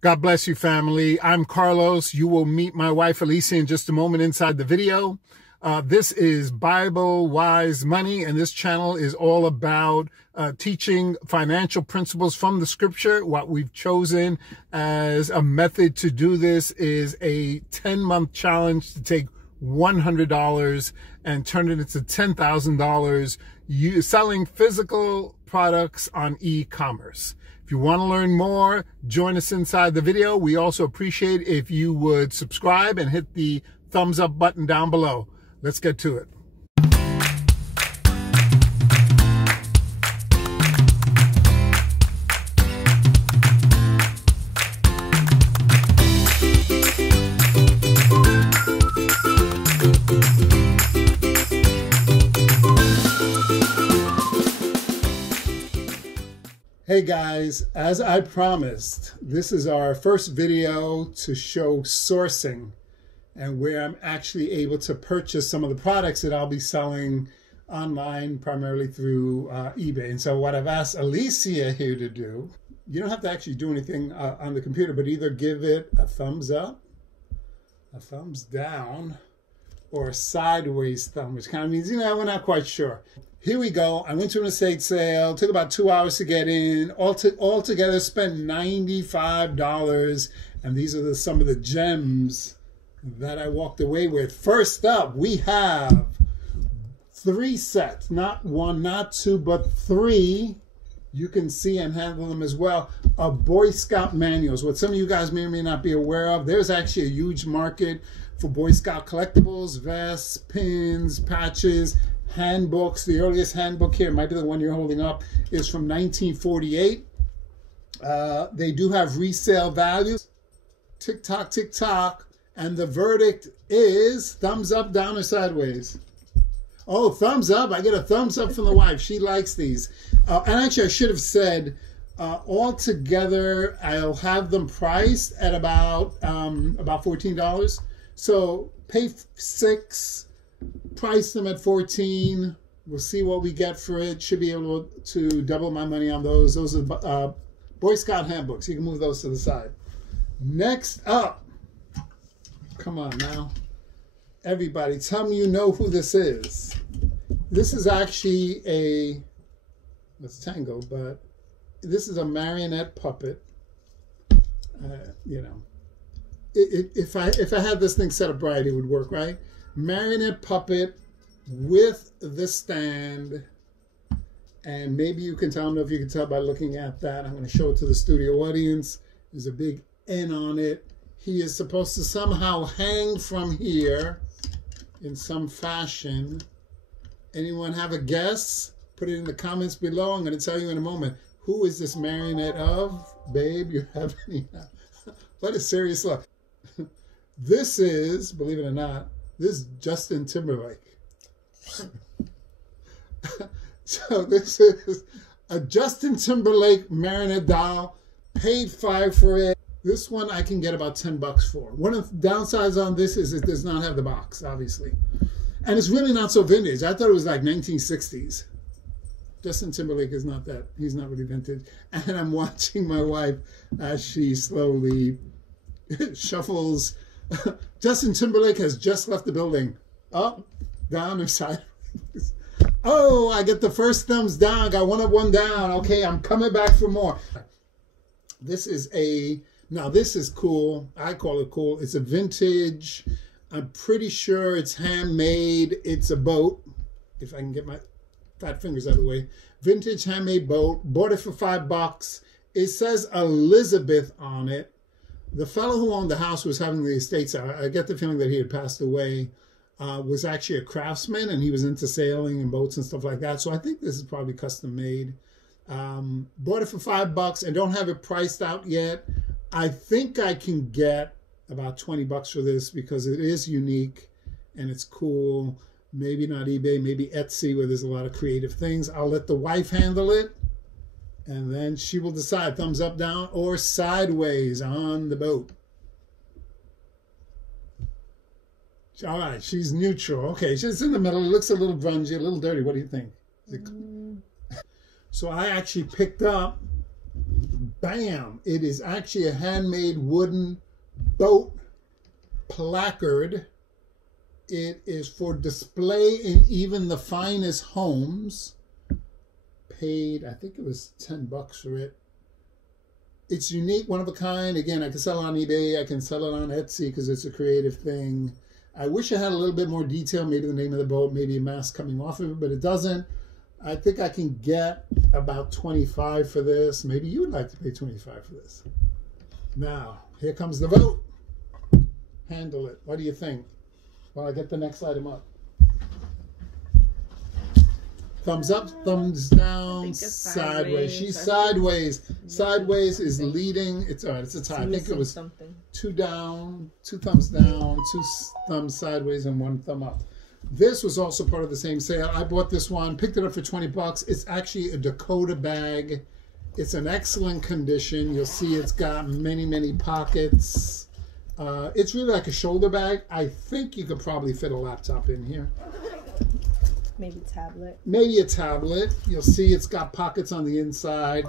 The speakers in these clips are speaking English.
God bless you, family. I'm Carlos. You will meet my wife, Alicia, in just a moment inside the video. This is Bible Wise Money, and this channel is all about teaching financial principles from the scripture. What we've chosen as a method to do this is a 10-month challenge to take $100 and turn it into $10,000 selling physical products on e-commerce. If you want to learn more, join us inside the video. We also appreciate if you would subscribe and hit the thumbs up button down below. Let's get to it. Hey guys, as I promised, this is our first video to show sourcing and where I'm actually able to purchase some of the products that I'll be selling online, primarily through eBay. And so what I've asked Alicia here to do, you don't have to actually do anything on the computer, but either give it a thumbs up, a thumbs down, or a sideways thumb, which kind of means, we're not quite sure. Here we go. I went to an estate sale, took about 2 hours to get in, altogether spent $95, and these are some of the gems that I walked away with. First up, we have 3 sets, not 1, not 2, but 3. You can see and handle them as well, of Boy Scout manuals. What some of you guys may or may not be aware of, there's actually a huge market for Boy Scout collectibles, vests, pins, patches, handbooks. The earliest handbook here, might be the one you're holding up, is from 1948. They do have resale values. Tick tock, tick tock. And the verdict is thumbs up, down, or sideways. Oh, thumbs up. I get a thumbs up from the wife. She likes these. And actually, I should have said, altogether, I'll have them priced at about $14. So pay $6, price them at $14. We'll see what we get for it. Should be able to double my money on those. Those are Boy Scout handbooks. You can move those to the side. Next up. Come on now. Everybody, tell me you know who this is. This is actually a, let's tango, but this is a marionette puppet. If I had this thing set up right, it would work, right? Marionette puppet with the stand. And maybe you can tell, I don't know if you can tell by looking at that. I'm going to show it to the studio audience. There's a big N on it. He is supposed to somehow hang from here in some fashion. Anyone have a guess? Put it in the comments below. I'm going to tell you in a moment. Who is this marionette of? Babe, you have any? What a serious look. This is, believe it or not, this is Justin Timberlake. So this is a Justin Timberlake marionette doll. Paid $5 for it. This one I can get about $10 for. One of the downsides on this is it does not have the box, obviously. And it's really not so vintage. I thought it was like 1960s. Justin Timberlake is not that. He's not really vintage. And I'm watching my wife as she slowly shuffles. Justin Timberlake has just left the building. Up, down, or sideways. Oh, I get the first thumbs down. I got one up, one down. Okay, I'm coming back for more. This is now this is cool. I call it cool. It's a vintage. I'm pretty sure it's handmade. It's a boat. If I can get my fat fingers out of the way. Vintage handmade boat. Bought it for $5. It says Elizabeth on it. The fellow who owned the house was having the estate sale. I get the feeling that he had passed away. Was actually a craftsman, and he was into sailing and boats and stuff like that. So I think this is probably custom made. Bought it for $5 and don't have it priced out yet. I think I can get about $20 for this because it is unique and it's cool. Maybe not eBay, maybe Etsy, where there's a lot of creative things. I'll let the wife handle it, and then she will decide thumbs up, down, or sideways on the boat. All right, she's neutral. Okay, she's in the middle. It looks a little grungy, a little dirty. What do you think? So I actually picked up Bam! It is actually a handmade wooden boat placard. It is for display in even the finest homes. Paid, I think it was $10 for it. It's unique, one of a kind. Again, I can sell it on eBay. I can sell it on Etsy because it's a creative thing. I wish I had a little bit more detail, maybe the name of the boat, maybe a mast coming off of it, but it doesn't. I think I can get about $25 for this. Maybe you would like to pay $25 for this. Now, here comes the vote. Handle it. What do you think? Well, I get the next item up. Thumbs up, thumbs down, sideways. She's sideways. Sideways is leading. It's all right. It's a tie. I think it was something. 2 down, 2 thumbs down, 2 thumbs sideways, and 1 thumb up. This was also part of the same sale. I bought this one, picked it up for $20. It's actually a Dakota Bag. It's in excellent condition. You'll see it's got many, many pockets. It's really like a shoulder bag. I think you could probably fit a laptop in here. Maybe a tablet. Maybe a tablet. You'll see it's got pockets on the inside.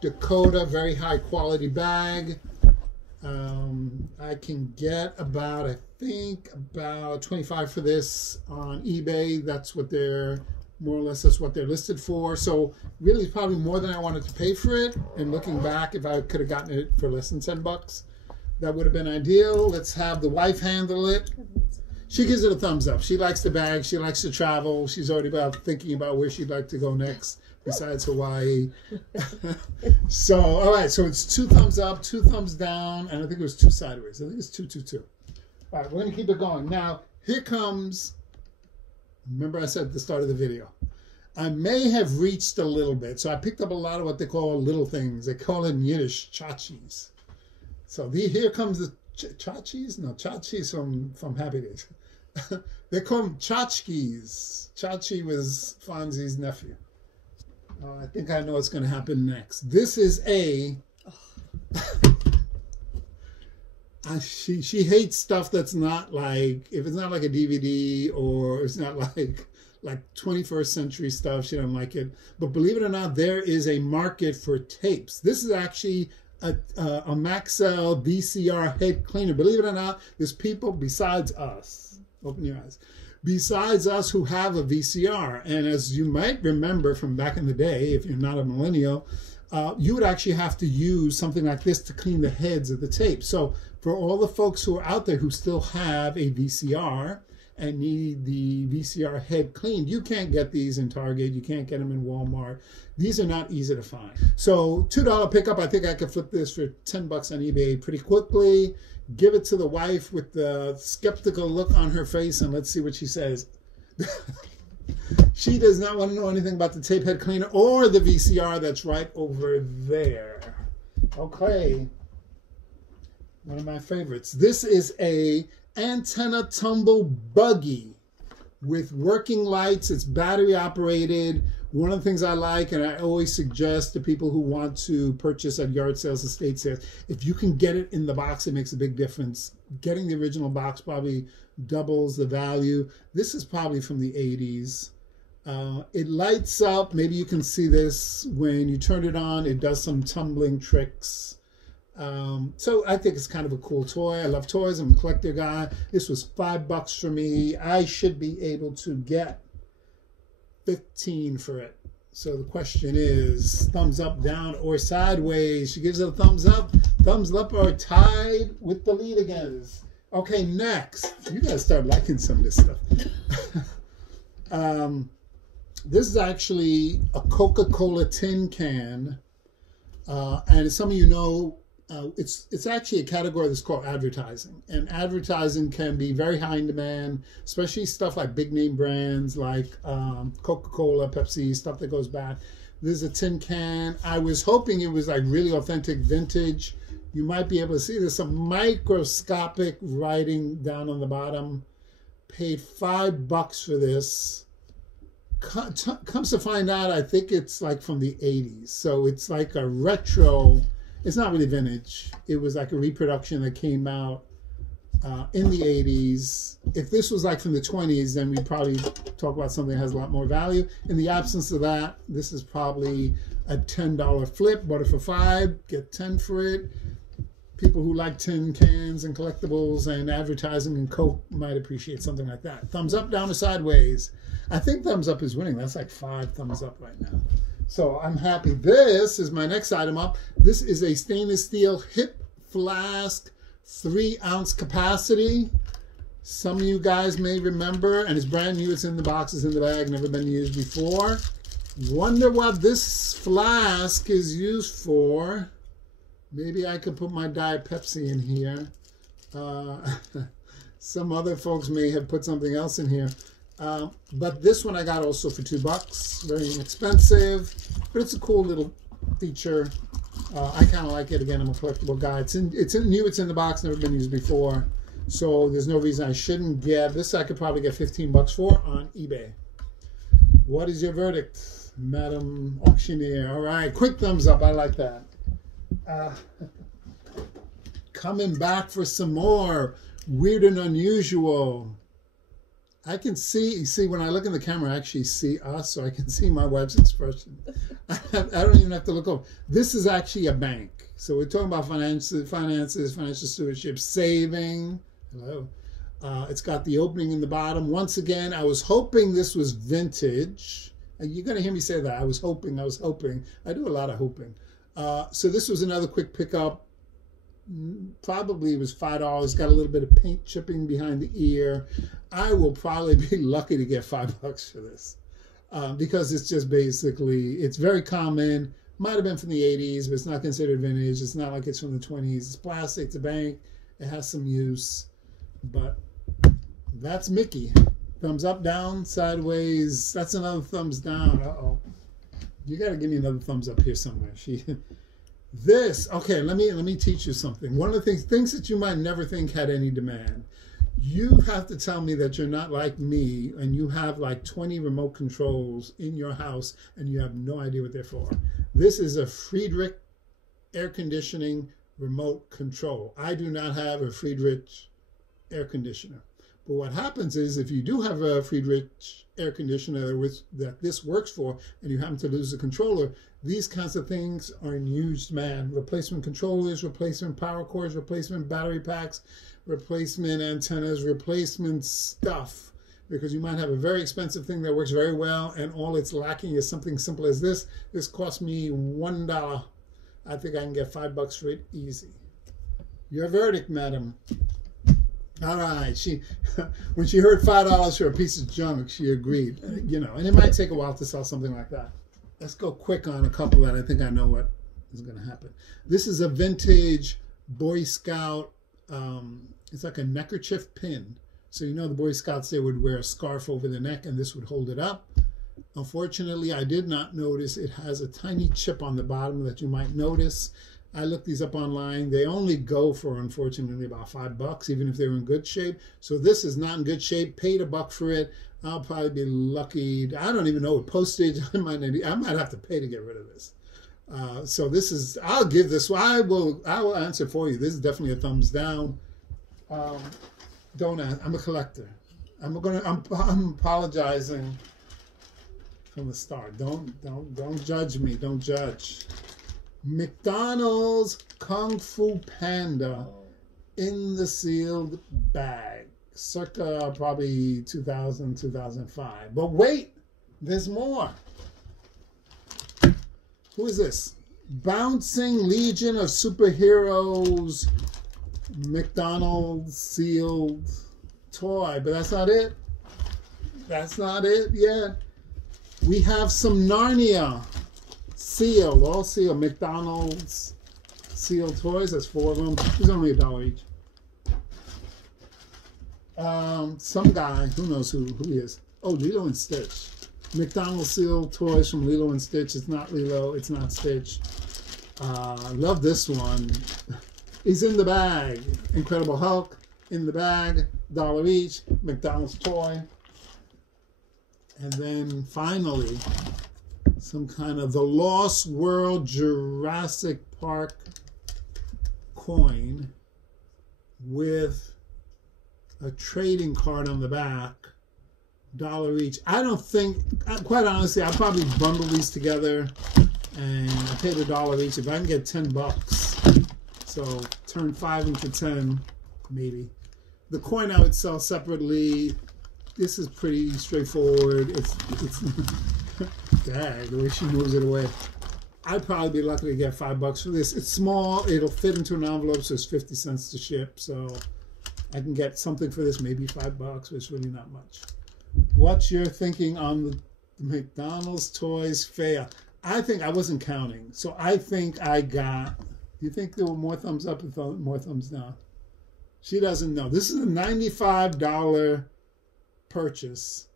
Dakota, very high quality bag. I can get about, I think, about $25 for this on eBay. That's what they're, more or less, that's what they're listed for. So really, it's probably more than I wanted to pay for it. And looking back, if I could have gotten it for less than $10, that would have been ideal. Let's have the wife handle it. She gives it a thumbs up. She likes the bag. She likes to travel. She's already thinking about where she'd like to go next, besides Hawaii. So, all right. So it's 2 thumbs up, 2 thumbs down, and I think it was 2 sideways. I think it's 2, 2, 2. All right, we're going to keep it going. Now, here comes, remember I said at the start of the video, I may have reached a little bit. So I picked up a lot of what they call little things. They call it in Yiddish, tchotchkes. So here comes the tchotchkes? No, tchotchkes from Happy Days. They call them tchotchkes. Chachi was Fonzie's nephew. I think I know what's going to happen next. This is a... she hates stuff that's not like... If it's not like a DVD or it's not like 21st century stuff, she doesn't like it. But believe it or not, there is a market for tapes. This is actually a Maxell VCR head cleaner. Believe it or not, there's people besides us. Open your eyes. Besides us who have a VCR. And as you might remember from back in the day, if you're not a millennial, you would actually have to use something like this to clean the heads of the tape. So for all the folks who are out there who still have a VCR and need the VCR head cleaned, you can't get these in Target. You can't get them in Walmart. These are not easy to find. So $2 pickup. I think I could flip this for $10 on eBay pretty quickly. Give it to the wife with the skeptical look on her face, and let's see what she says. She does not want to know anything about the tape head cleaner or the VCR that's right over there. Okay. One of my favorites. This is a antenna tumble buggy with working lights. It's battery operated. One of the things I like, and I always suggest to people who want to purchase at yard sales, estate sales, if you can get it in the box, it makes a big difference. Getting the original box probably doubles the value. This is probably from the 80s. It lights up. Maybe you can see this. When you turn it on, it does some tumbling tricks. So I think it's kind of a cool toy. I love toys. I'm a collector guy. This was $5 for me. I should be able to get 15 for it. So the question is, thumbs up, down, or sideways? She gives it a thumbs up. Thumbs up or tied with the lead again. Okay, next. You gotta start liking some of this stuff. This is actually a Coca-Cola tin can. And as some of you know, it's actually a category that's called advertising. And advertising can be very high in demand, especially stuff like big name brands like Coca-Cola, Pepsi, stuff that goes back. This is a tin can. I was hoping it was like really authentic vintage. You might be able to see there's some microscopic writing down on the bottom. Paid $5 for this. Comes to find out, I think it's like from the 80s. So it's like a retro. It's not really vintage. It was like a reproduction that came out in the 80s. If this was like from the 20s, then we'd probably talk about something that has a lot more value. In the absence of that, this is probably a $10 flip. Bought it for $5, get 10 for it. People who like tin cans and collectibles and advertising and Coke might appreciate something like that. Thumbs up, down, or sideways. I think thumbs up is winning. That's like 5 thumbs up right now. So I'm happy. This is my next item up. This is a stainless steel hip flask, 3-ounce capacity. Some of you guys may remember, and it's brand new. It's in the box, it's in the bag, never been used before. Wonder what this flask is used for. Maybe I could put my Diet Pepsi in here. Some other folks may have put something else in here. But this one I got also for $2. Very inexpensive, but it's a cool little feature. I kind of like it. Again, I'm a collectible guy. It's new. It's in the box. Never been used before, so there's no reason I shouldn't get this. I could probably get $15 for on eBay. What is your verdict, Madam Auctioneer? All right, quick thumbs up. I like that. Coming back for some more weird and unusual. I can see, you see, when I look in the camera, I actually see us, so I can see my wife's expression. I don't even have to look over. This is actually a bank. So we're talking about finances, financial stewardship, saving. Hello. It's got the opening in the bottom. Once again, I was hoping this was vintage. You're going to hear me say that. I was hoping. I do a lot of hoping. So this was another quick pickup. Probably it was $5. Got a little bit of paint chipping behind the ear. I will probably be lucky to get $5 for this because it's just basically, it's very common. Might have been from the 80s, but it's not considered vintage. It's not like it's from the 20s. It's plastic, it's a bank. It has some use, but that's Mickey. Thumbs up, down, sideways. That's another thumbs down. Uh-oh. You got to give me another thumbs up here somewhere. This, okay, let me teach you something. One of the things that you might never think had any demand. You have to tell me that you're not like me and you have like 20 remote controls in your house and you have no idea what they're for. This is a Friedrich air conditioning remote control. I do not have a Friedrich air conditioner. But what happens is if you do have a Friedrich air conditioner that this works for and you happen to lose the controller, these kinds of things are in huge demand. Replacement controllers, replacement power cords, replacement battery packs, replacement antennas, replacement stuff. Because you might have a very expensive thing that works very well and all it's lacking is something simple as this. This cost me $1. I think I can get $5 for it easy. Your verdict, madam. All right, when she heard $5 for a piece of junk, she agreed. You know, and it might take a while to sell something like that. Let's go quick on a couple that I think I know what is going to happen. This is a vintage Boy Scout. It's like a neckerchief pin. So you know the Boy Scouts, they would wear a scarf over the neck, and this would hold it up. Unfortunately, I did not notice it has a tiny chip on the bottom that you might notice. I looked these up online. They only go for, unfortunately, about $5, even if they're in good shape. So this is not in good shape. Paid $1 for it. I'll probably be lucky. I don't even know what postage. I might have to pay to get rid of this. So this is, I'll give this one. I will answer for you. This is definitely a thumbs down. Don't ask. I'm a collector. I'm apologizing from the start. Don't judge me. Don't judge. McDonald's Kung Fu Panda in the sealed bag, circa probably 2000, 2005. But wait, there's more. Who is this? Bouncing Legion of Superheroes McDonald's sealed toy, but that's not it. That's not it yet. We have some Narnia. Sealed, all sealed. McDonald's sealed toys. That's 4 of them. There's only $1 each. Some guy, who knows who he is. Oh, Lilo and Stitch. McDonald's sealed toys from Lilo and Stitch. It's not Lilo. It's not Stitch. I love this one. He's in the bag. Incredible Hulk in the bag. $1 each. McDonald's toy. And then finally, some kind of the Lost World Jurassic Park coin with a trading card on the back. $1 each. I don't think, quite honestly, I'll probably bundle these together and I paid $1 each. If I can get 10 bucks, so turn 5 into 10, maybe. The coin I would sell separately. This is pretty straightforward. It's dang, the way she moves it away. I'd probably be lucky to get $5 for this. It's small. It'll fit into an envelope, so it's 50 cents to ship. So I can get something for this, maybe $5, but it's really not much. What's your thinking on the McDonald's toys fail? I think I wasn't counting, so I think I got. Do you think there were more thumbs up or more thumbs down? She doesn't know. This is a $95 purchase.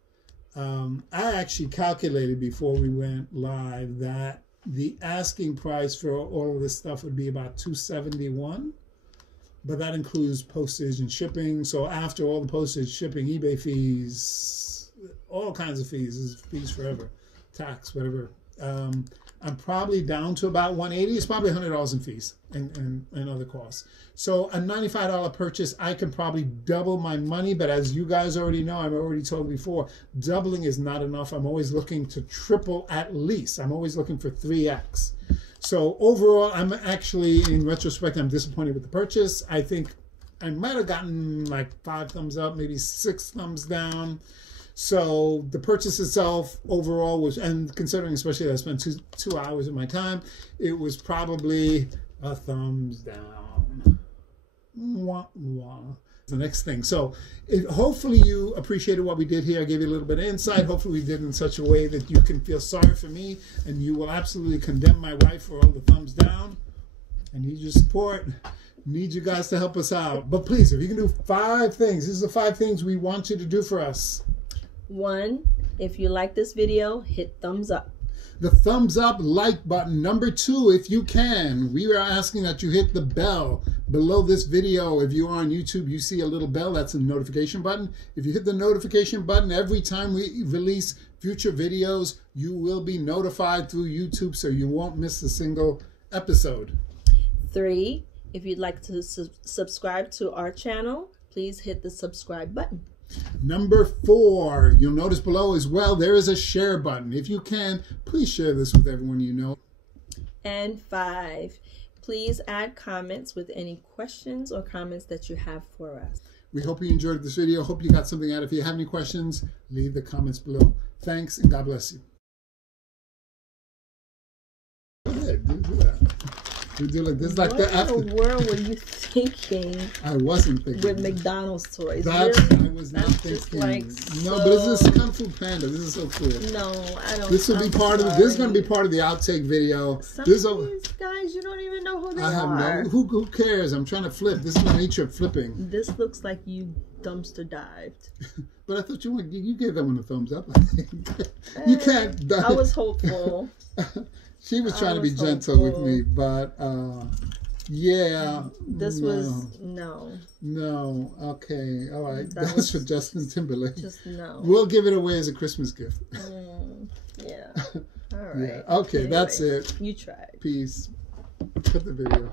I actually calculated before we went live that the asking price for all of this stuff would be about $271, but that includes postage and shipping. So after all the postage, shipping, eBay fees, all kinds of fees, fees forever, tax, whatever. I'm probably down to about $180. It's probably $100 in fees and other costs. So a $95 purchase, I can probably double my money. But as you guys already know, I've already told before, doubling is not enough. I'm always looking to triple at least. I'm always looking for 3x. So overall, I'm actually, in retrospect, I'm disappointed with the purchase. I think I might have gotten like 5 thumbs up, maybe 6 thumbs down. So the purchase itself overall was, and considering especially that I spent two hours of my time, it was probably a thumbs down. Wah, wah. The next thing. So hopefully you appreciated what we did here. I gave you a little bit of insight. Hopefully we did it in such a way that you can feel sorry for me and you will absolutely condemn my wife for all the thumbs down. I need your support. Need you guys to help us out. But please, if you can do 5 things, these are the 5 things we want you to do for us. 1, if you like this video, hit thumbs up. The thumbs up like button. Number 2, if you can, we are asking that you hit the bell below this video. If you are on YouTube, you see a little bell. That's a notification button. If you hit the notification button every time we release future videos, you will be notified through YouTube, so you won't miss a single episode. 3, if you'd like to subscribe to our channel, please hit the subscribe button. Number 4, you'll notice below as well, there is a share button. If you can, please share this with everyone you know. And 5, please add comments with any questions or comments that you have for us. We hope you enjoyed this video. Hope you got something out. If you have any questions, leave the comments below. Thanks and God bless you. Go ahead, do that. We do like this, like what that. What in the world were you thinking? I wasn't thinking with McDonald's toys. That's really? I was not That's thinking. like no, so... but this is Kung Fu Panda. This is so cool. No, I don't. This will be part of. This is going to be part of the outtake video. Some this of these guys, you don't even know who they I have are. no. Who cares? I'm trying to flip. This is my nature of flipping. This looks like you dumpster dived. But I thought you gave that one a thumbs up. I think you can't. I was hopeful. She was trying to be gentle with me, but yeah. This was no. No. Okay. All right. That's for Justin Timberlake. Just no. We'll give it away as a Christmas gift. Yeah. All right. Yeah. Okay. Anyway, that's it. You tried. Peace. Cut the video.